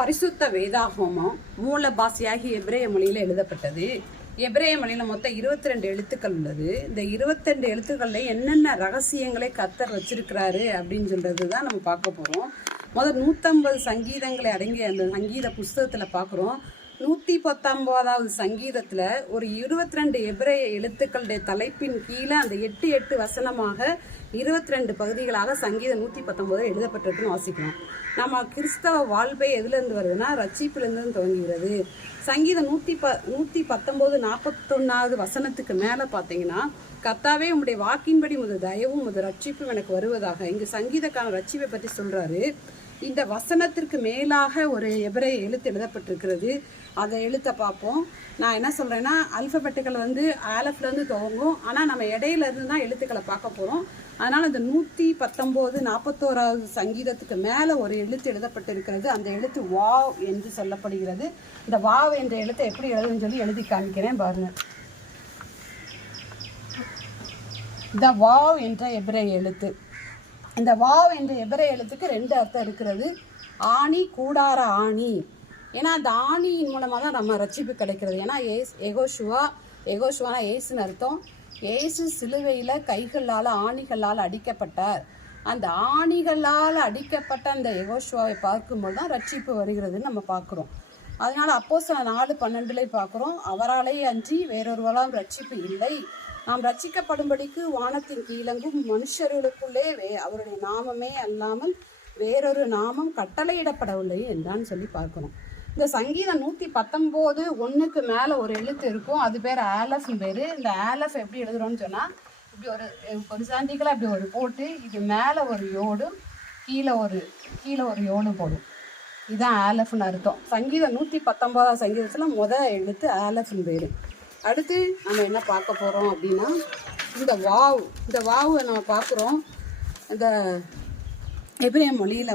பரிசுத்த வேதாகமம் மூல பாஷையாகி எபிரேய மொழியில் எழுதப்பட்டது. எபிரேய மொழியில் மொத்தம் 22 எழுத்துக்கள் உள்ளது. இந்த 22 எழுத்துக்கள்ல என்னென்ன ரகசியங்களை கர்த்தர் வச்சிருக்கிறாரு அப்படின்னு சொல்றது தான் நம்ம பார்க்க போறோம். முதல் 150 சங்கீதங்களை அடங்கிய அந்த சங்கீத புஸ்தகத்துல பார்க்குறோம். 119வது சங்கீதத்துல ஒரு 22 எபிரேய எழுத்துக்களுடைய தலைப்பின் கீழே அந்த 8 வசனமாக 22 பகுதிகளாக சங்கீதம் 119 எழுதப்பட்டிருக்குன்னு வாசிக்கிறோம். நம்ம கிறிஸ்தவ வாழ்வை எதுலேருந்து வருதுன்னா ரட்சிப்பிலிருந்து துவங்குகிறது. சங்கீதம் 119 41வது வசனத்துக்கு மேலே பார்த்தீங்கன்னா, கர்த்தாவே உம்முடைய வாக்கின்படி முத தயவும் முத ரட்சிப்பும் எனக்கு வருவதாக. இங்கு சங்கீதக்கான ரட்சிப்பை பற்றி சொல்றாரு. இந்த வசனத்திற்கு மேலாக ஒரு எபிரேய எழுத்து எழுதப்பட்டிருக்கிறது. அந்த எழுத்தை பார்ப்போம். நான் என்ன சொல்றேன்னா, அல்பபெட்டுகள் ஆலஃப்ல இருந்து துவங்கும். ஆனால் நம்ம இடையில இருந்து தான் எழுத்துக்களை பார்க்க போறோம். அதனால இந்த 119 41வது சங்கீதத்துக்கு மேல ஒரு எழுத்து எழுதப்பட்டிருக்கிறது. அந்த எழுத்து வாவ் என்று சொல்லப்படுகிறது. இந்த வாவ் என்ற எழுத்தை எப்படி எழுதுன்னு சொல்லி எழுதி காமிக்கிறேன் பாருங்க. இந்த வாவ் என்ற எபிரேய எழுத்து. இந்த வாவ் என்ற எபிரேய எழுத்துக்கு 2 அர்த்தம் இருக்கிறது. ஆணி, கூடார ஆணி. ஏன்னா அந்த ஆணியின் மூலமாக தான் நம்ம ரட்சிப்பு கிடைக்கிறது. ஏன்னா எகோஷுவானா ஏசுன்னு அர்த்தம். ஏசு சிலுவையில் கைகளால் ஆணிகளால் அடிக்கப்பட்டார். அந்த ஆணிகளால் அடிக்கப்பட்ட அந்த எகோஷுவாவை பார்க்கும்போது தான் ரட்சிப்பு வருகிறதுன்னு நம்ம பார்க்குறோம். அதனால அப்போஸ்தலர் 4:12 பார்க்குறோம், அவராலே அன்றி வேறொருவரால் ரட்சிப்பு இல்லை, நாம் ரட்சிக்கப்படும்படிக்கு வானத்தின் கீழங்கும் மனுஷர்களுக்குள்ளே அவருடைய நாமமே அல்லாமல் வேறொரு நாமம் கட்டளையிடப்படவில்லை என்றான்னு சொல்லி பார்க்கணும். இந்த சங்கீதம் 119 1க்கு மேலே ஒரு எழுத்து இருக்கும். அது பேர் ஆலஃப்னு பேர். இந்த ஆலஃப் எப்படி எழுதுறோம்னு சொன்னால், இப்படி ஒரு சாண்டிக்கலாக இப்படி ஒரு போட்டு இது மேலே ஒரு யோடும் கீழே ஒரு யோடும் போடும். இதுதான் ஆலஃப்னு அர்த்தம். சங்கீதம் 119வது சங்கீதத்தில் முதல் எழுத்து ஆலஃப்னு பேர். அடுத்து நம்ம என்ன பார்க்க போகிறோம் அப்படின்னா, இந்த வாவை நம்ம பார்க்குறோம். இந்த எபிரேய மொழியில்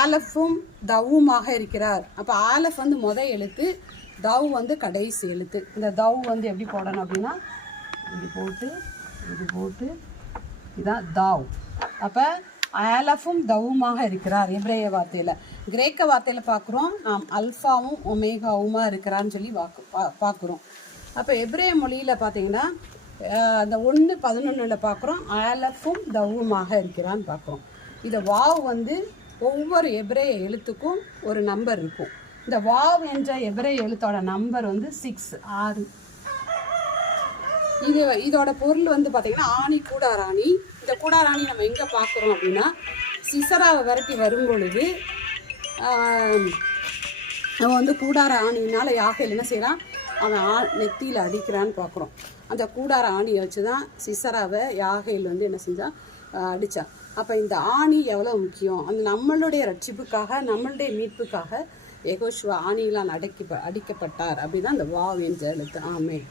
ஆலஃபும் தவ்வுமாக இருக்கிறார். அப்போ ஆலஃப் முதல் எழுத்து, தவ் கடைசி எழுத்து. இந்த தவ் எப்படி போடணும் அப்படின்னா, இது போட்டு இதுதான் தாவ். அப்போ ஆலஃபும் தவ்வுமாக இருக்கிறார் எபிரேய வார்த்தையில். கிரேக்க வார்த்தையில் பார்க்குறோம், நாம் அல்ஃபாவும் ஒமேகாவுமா இருக்கிறான்னு சொல்லி பார்க்குறோம். அப்போ எபிரேய மொழியில் பார்த்தீங்கன்னா அந்த 1:11 பார்க்குறோம், ஆலஃபும் தவ்வுமாக இருக்கிறான்னு பார்க்குறோம். இந்த வாவ் ஒவ்வொரு எபிரேய எழுத்துக்கும் ஒரு நம்பர் இருக்கும். இந்த வாவ் என்ற எபிரேய எழுத்தோட நம்பர் 6. இதோட பொருள் பார்த்தீங்கன்னா ஆணி, கூடாராணி. இந்த கூடாராணி நம்ம எங்கே பார்க்குறோம் அப்படின்னா, சிசராவை விரட்டி வரும் பொழுது அவன் கூடார ஆணினால யாகையில் என்ன செய்யறான், அவன் நெத்தியில் அடிக்கிறான்னு பார்க்குறோம். அந்த கூடார ஆணியை வச்சு தான் சிசராவை யாகையில் என்ன செஞ்சான், அடித்தான். அப்போ இந்த ஆணி எவ்வளோ முக்கியம். அந்த நம்மளுடைய ரட்சிப்புக்காக, நம்மளுடைய மீட்புக்காக யெகோஷுவா ஆணியிலான் அடிக்கப்பட்டார். அப்படிதான் இந்த வாவ் என்ற எழுத்து. ஆமென்.